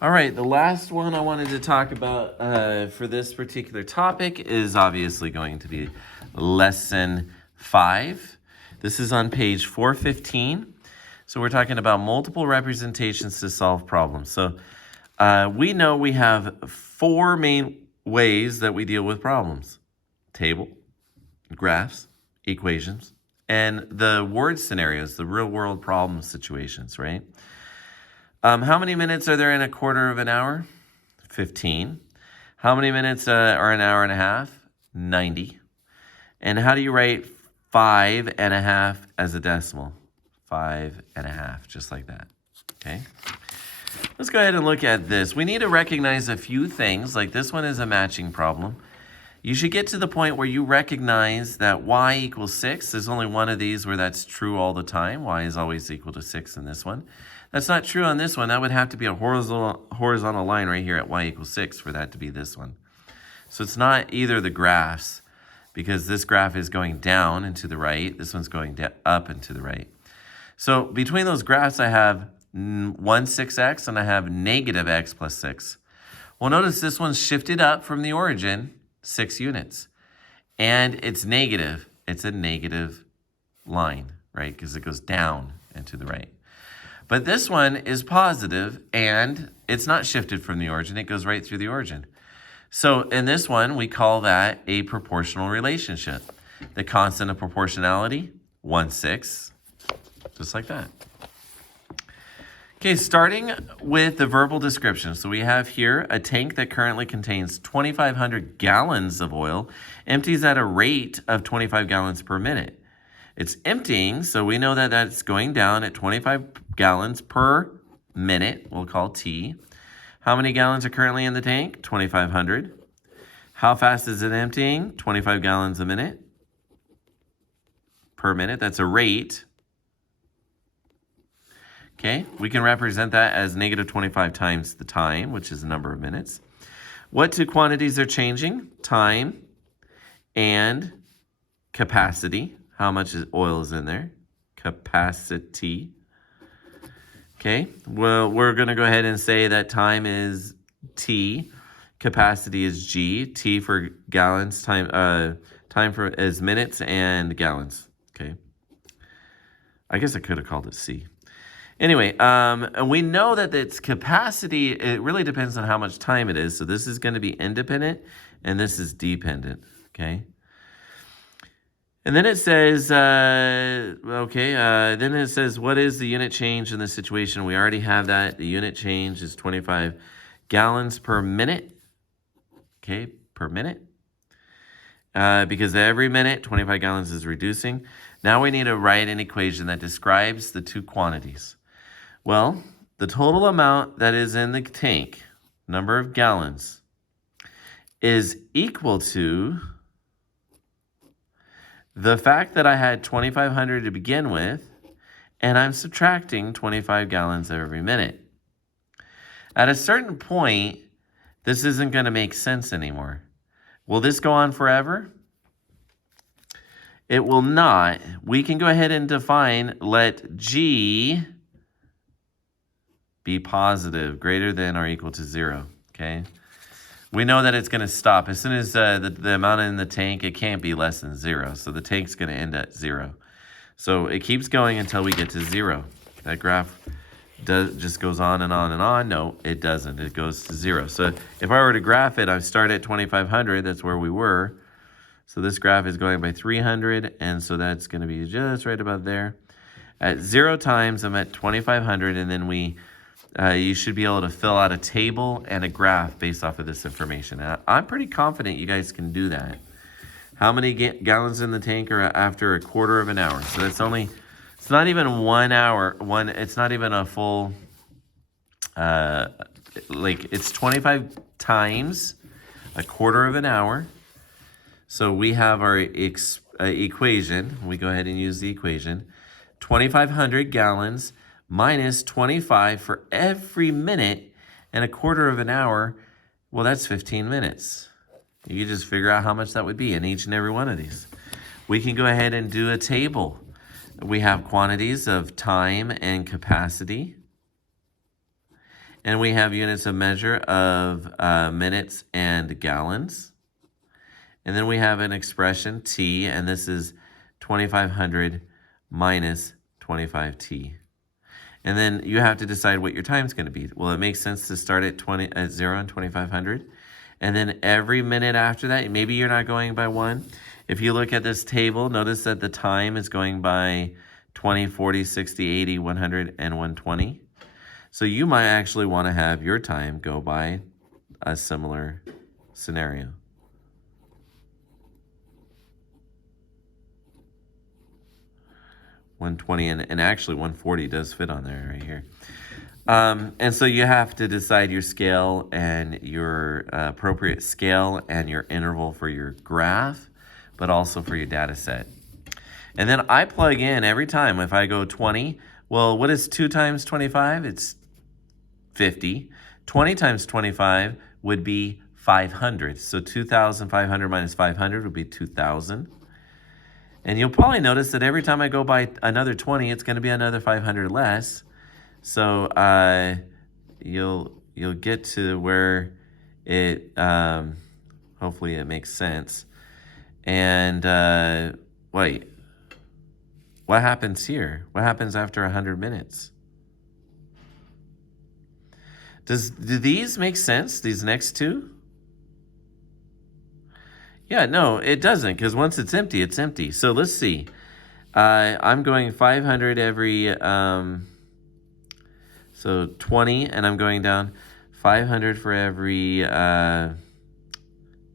All right, the last one I wanted to talk about for this particular topic is obviously going to be lesson 5. This is on page 415. So we're talking about multiple representations to solve problems. So we know we have 4 main ways that we deal with problems: table, graphs, equations, and the word scenarios, the real world problem situations, right? How many minutes are there in a quarter of an hour? 15. How many minutes are an hour and a half? 90. And how do you write 5.5 as a decimal? 5.5, just like that. Okay. Let's go ahead and look at this. We need to recognize a few things, like this one is a matching problem. You should get to the point where you recognize that y equals 6. There's only one of these where that's true all the time. Y is always equal to 6 in this one. That's not true on this one. That would have to be a horizontal line right here at y equals 6 for that to be this one. So it's not either the graphs, because this graph is going down and to the right. This one's going up and to the right. So between those graphs, I have 6x and I have negative x plus 6. Well, notice this one's shifted up from the origin 6 units. And it's negative. It's a negative line, right? Because it goes down and to the right. But this one is positive, and it's not shifted from the origin. It goes right through the origin. So in this one, we call that a proportional relationship. The constant of proportionality, 1/6, just like that. Okay, starting with the verbal description. So we have here a tank that currently contains 2,500 gallons of oil, empties at a rate of 25 gallons per minute. It's emptying, so we know that that's going down at 25 gallons per minute. We'll call T. How many gallons are currently in the tank? 2,500. How fast is it emptying? 25 gallons a minute per minute. That's a rate. Okay, we can represent that as negative 25 times the time, which is the number of minutes. What two quantities are changing? Time and capacity. How much oil is in there? Capacity. Okay, well, we're going to go ahead and say that time is T, capacity is G, T for gallons, time for is minutes, and gallons. Okay, I guess I could have called it C. Anyway, and we know that its capacity, it really depends on how much time it is. So this is going to be independent, and this is dependent. Okay. And then it says, then it says, what is the unit change in this situation? We already have that. The unit change is 25 gallons per minute. Okay, per minute. Because every minute, 25 gallons is reducing. Now we need to write an equation that describes the two quantities. Well, the total amount that is in the tank, number of gallons, is equal to the fact that I had 2,500 to begin with, and I'm subtracting 25 gallons every minute. At a certain point, this isn't going to make sense anymore. Will this go on forever? It will not. We can go ahead and define, let G be positive, greater than or equal to 0, okay? We know that it's going to stop. As soon as the amount in the tank, it can't be less than 0. So the tank's going to end at 0. So it keeps going until we get to 0. That graph just goes on and on and on. No, it doesn't. It goes to 0. So if I were to graph it, I start at 2,500. That's where we were. So this graph is going by 300. And so that's going to be just right about there. At 0 times, I'm at 2,500. And then you should be able to fill out a table and a graph based off of this information. And I'm pretty confident you guys can do that. How many gallons in the tank are after a quarter of an hour? So that's only, it's not even 1 hour. It's not even a full, it's 25 times a quarter of an hour. So we have our equation. We go ahead and use the equation. 2,500 gallons minus 25 for every minute and a quarter of an hour. Well, that's 15 minutes. You just figure out how much that would be in each and every one of these. We can go ahead and do a table. We have quantities of time and capacity. And we have units of measure of minutes and gallons. And then we have an expression, T, and this is 2500 minus 25T. And then you have to decide what your time's going to be. Well, it makes sense to start at 0 and 2500. And then every minute after that, maybe you're not going by 1. If you look at this table, notice that the time is going by 20, 40, 60, 80, 100, and 120. So you might actually want to have your time go by a similar scenario. $120 and actually $140 does fit on there right here. And so you have to decide your scale and your appropriate scale and your interval for your graph, but also for your data set. And then I plug in every time. If I go 20, well, what is 2 times 25? It's 50. 20 times 25 would be 500. So 2,500 minus 500 would be 2,000. And you'll probably notice that every time I go by another 20, it's going to be another 500 less. So you'll get to where it hopefully it makes sense. And wait, what happens here? What happens after 100 minutes? Do these make sense? These next two? Yeah, no, it doesn't, because once it's empty, it's empty. So let's see. I'm going 500 every, so 20, and I'm going down 500 for every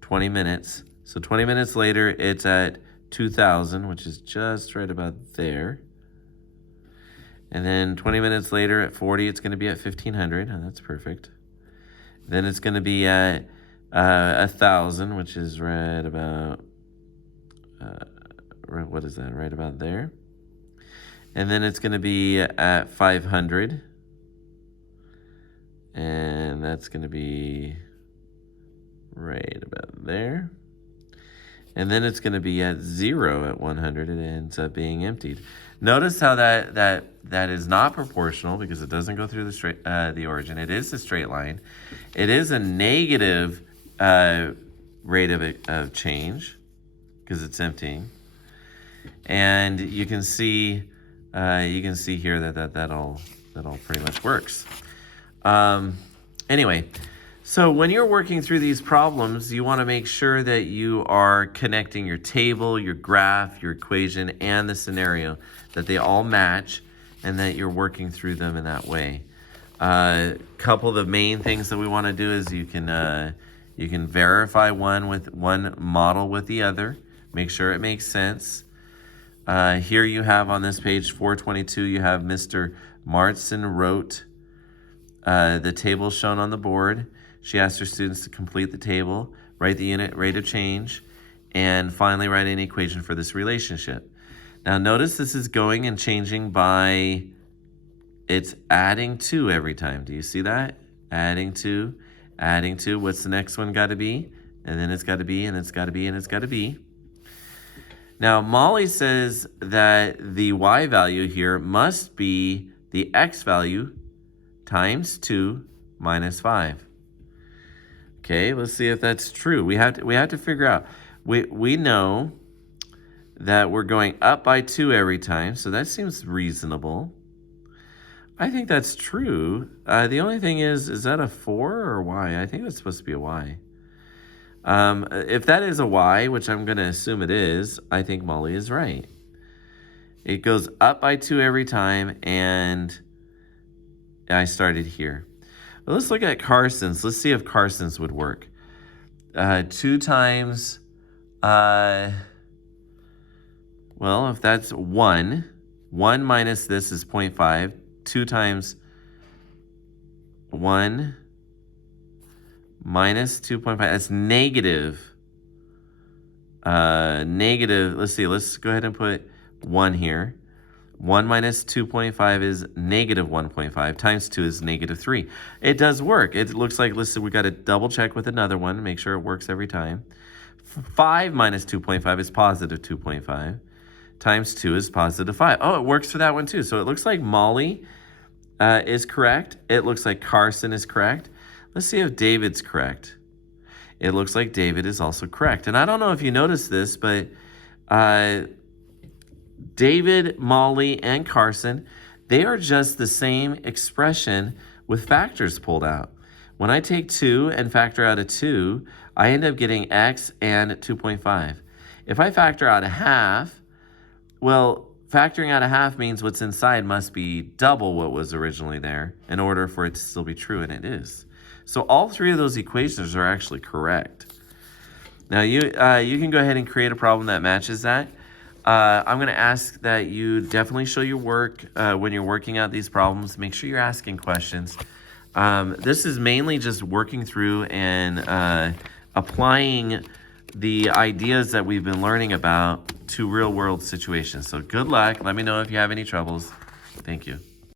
20 minutes. So 20 minutes later, it's at 2,000, which is just right about there. And then 20 minutes later at 40, it's going to be at 1,500. Oh, that's perfect. Then it's going to be at 1,000, which is right about, what is that? Right about there. And then it's going to be at 500. And that's going to be right about there. And then it's going to be at 0 at 100. It ends up being emptied. Notice how that is not proportional because it doesn't go through the origin. It is a straight line. It is a negative rate of change because it's emptying. And you can see here that all pretty much works. Anyway, so when you're working through these problems, you want to make sure that you are connecting your table, your graph, your equation, and the scenario, that they all match, and that you're working through them in that way. Couple of the main things that we want to do is you can verify one model with the other, make sure it makes sense. Here you have on this page 422, you have Mr. Martson wrote the table shown on the board. She asked her students to complete the table, write the unit rate of change, and finally write an equation for this relationship. Now notice this is going and changing by, it's adding 2 every time. Do you see that? Adding 2, adding 2. What's the next one got to be? And then it's got to be, and it's got to be, and it's got to be. Now Molly says that the y value here must be the x value times 2 minus 5. Okay, let's see if that's true. We have to figure out. We know that we're going up by 2 every time, so that seems reasonable. I think that's true. The only thing is that a 4 or y? I think that's supposed to be a y. If that is a y, which I'm going to assume it is, I think Molly is right. It goes up by 2 every time, and I started here. Well, let's look at Carson's. Let's see if Carson's would work. 2 times, well, if that's 1 minus this is 0.5. 2 times 1 minus 2.5, that's negative. Let's see, let's go ahead and put 1 here. 1 minus 2.5 is negative 1.5 times 2 is negative 3. It does work. It looks like, listen, we got to double check with another one, make sure it works every time. 5 minus 2.5 is positive 2.5 times 2 is positive 5. Oh, it works for that one too. So it looks like Molly is correct. It looks like Carson is correct. Let's see if David's correct. It looks like David is also correct. And I don't know if you noticed this, but David, Molly, and Carson, they are just the same expression with factors pulled out. When I take 2 and factor out a 2, I end up getting x and 2.5. If I factor out a half, well, factoring out a half means what's inside must be double what was originally there in order for it to still be true, and it is. So all 3 of those equations are actually correct. Now you can go ahead and create a problem that matches that. I'm going to ask that you definitely show your work when you're working out these problems. Make sure you're asking questions. This is mainly just working through and applying the ideas that we've been learning about to real-world situations. So good luck. Let me know if you have any troubles. Thank you.